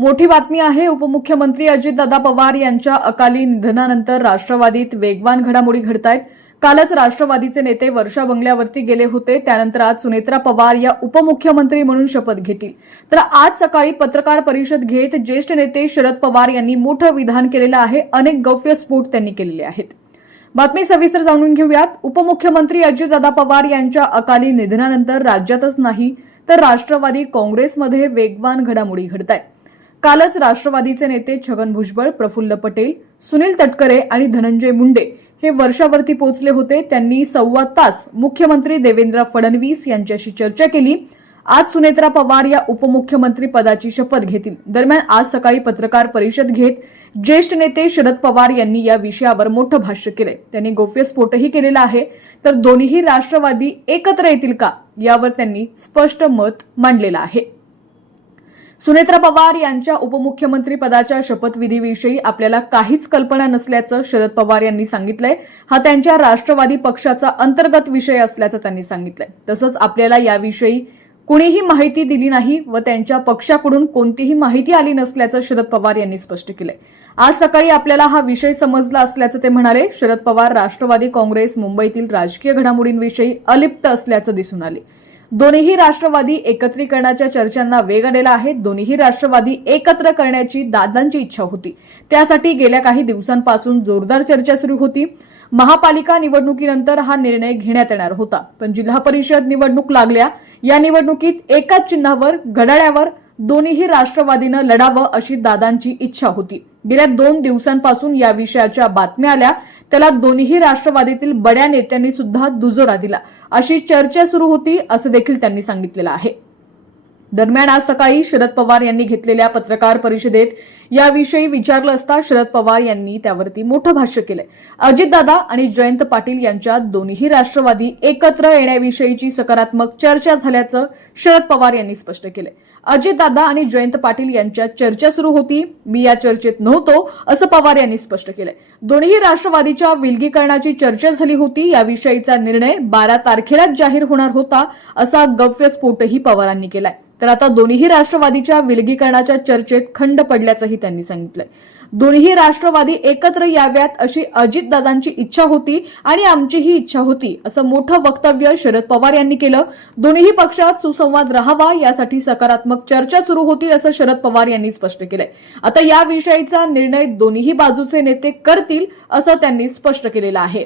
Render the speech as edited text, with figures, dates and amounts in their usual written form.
मोठी बातमी आहे। उपमुख्यमंत्री अजितदादा पवार यांच्या अकाली निधनानंतर राष्ट्रवादीत वेगवान घडामोडी घडतायत। कालच राष्ट्रवादीचे नेते वर्षा बंगल्यावरती गेले होते। त्यानंतर आज सुनेत्रा पवार या उपमुख्यमंत्री म्हणून शपथ घेतील। तर आज सकाळी पत्रकार परिषद घेत ज्येष्ठ नेते शरद पवार यांनी मोठं विधान केलेलं आहे। अनेक गौप्यस्फोट त्यांनी केलेले आहेत। बातमी सविस्तर जाणून घेऊयात। उपमुख्यमंत्री अजितदादा पवार यांच्या अकाली निधनानंतर राज्यातच नाही तर राष्ट्रवादी काँग्रेसमध्ये वेगवान घडामोडी घडतायत। कालच राष्ट्रवादीचे नेते छगन भुजबळ, प्रफुल्ल पटेल, सुनील तटकरे आणि धनंजय मुंडे हे वर्षावरती पोहोचले होते। त्यांनी सव्वा तास मुख्यमंत्री देवेंद्र फडणवीस यांच्याशी चर्चा केली। आज सुनेत्रा पवार या उपमुख्यमंत्री पदाची शपथ घेतील। दरम्यान आज सकाळी पत्रकार परिषद घेत ज्येष्ठ नेते शरद पवार यांनी या विषयावर मोठं भाष्य केले। त्यांनी गौप्यस्फोटही केलेला आहे। तर दोन्ही राष्ट्रवादी एकत्र येतील का यावर त्यांनी स्पष्ट मत मांडलेलं आहे। सुनेत्रा पवार यांच्या उपमुख्यमंत्री पदाच्या शपथविधीविषयी आपल्याला काहीच कल्पना नसल्याचं शरद पवार यांनी सांगितलंय। हा त्यांच्या राष्ट्रवादी पक्षाचा अंतर्गत विषय असल्याचं त्यांनी सांगितलंय। तसंच आपल्याला याविषयी कुणीही माहिती दिली नाही व त्यांच्या पक्षाकडून कोणतीही माहिती आली नसल्याचं शरद पवार यांनी स्पष्ट केलंय। आज सकाळी आपल्याला हा विषय समजला असल्याचं ते म्हणाले। शरद पवार राष्ट्रवादी काँग्रेस मुंबईतील राजकीय घडामोडींविषयी अलिप्त असल्याचं दिसून आले। दोन्ही राष्ट्रवादी एकत्रीकरणाच्या चर्चांना वेग आलेला आहे। दोन्ही राष्ट्रवादी एकत्र करण्याची दादांची इच्छा होती। त्यासाठी गेल्या काही दिवसांपासून जोरदार चर्चा सुरू होती। महापालिका निवडणुकीनंतर हा निर्णय घेण्यात येणार होता, पण जिल्हा परिषद निवडणूक लागल्या। या निवडणुकीत एकाच चिन्हावर घड्याळावर दोन्ही राष्ट्रवादीनं लढावं अशी दादांची इच्छा होती। गेल्या 2 दिवसांपासून या विषयाच्या बातम्या आल्या। त्याला दोन्ही राष्ट्रवादीतील बड्या नेत्यांनी सुद्धा दुजोरा दिला। अशी चर्चा सुरू होती असं देखील त्यांनी सांगितलेलं आहे। दरम्यान आज सकाळी शरद पवार यांनी घेतलेल्या पत्रकार परिषदेत याविषयी विचारलं असता शरद पवार यांनी त्यावरती मोठं भाष्य केलंय। अजितदादा आणि जयंत पाटील यांच्यात दोन्ही राष्ट्रवादी एकत्र येण्याविषयीची सकारात्मक चर्चा झाल्याचं शरद पवार यांनी स्पष्ट केलंय। अजितदादा आणि जयंत पाटील यांच्यात चर्चा सुरू होती, मी या चर्चेत नव्हतो असं पवार यांनी स्पष्ट केलंय। दोन्ही राष्ट्रवादीच्या विलगीकरणाची चर्चा झाली होती। याविषयीचा निर्णय 12 तारखेलाच जाहीर होणार होता असा गौप्यस्फोटही पवारांनी केलाय। तर आता दोन्ही राष्ट्रवादीच्या विलगीकरणाच्या चर्चेत खंड पडल्याचंही त्यांनी सांगितलंय। दोन्ही राष्ट्रवादी एकत्र याव्यात अशी अजितदादांची इच्छा होती आणि आमचीही इच्छा होती असं मोठं वक्तव्य शरद पवार यांनी केलं। दोन्ही पक्षात सुसंवाद राहावा यासाठी सकारात्मक चर्चा सुरू होती असं शरद पवार यांनी स्पष्ट केलंय। आता या विषयीचा निर्णय दोन्ही बाजूचे नेते करतील असं त्यांनी स्पष्ट केलेलं आहे।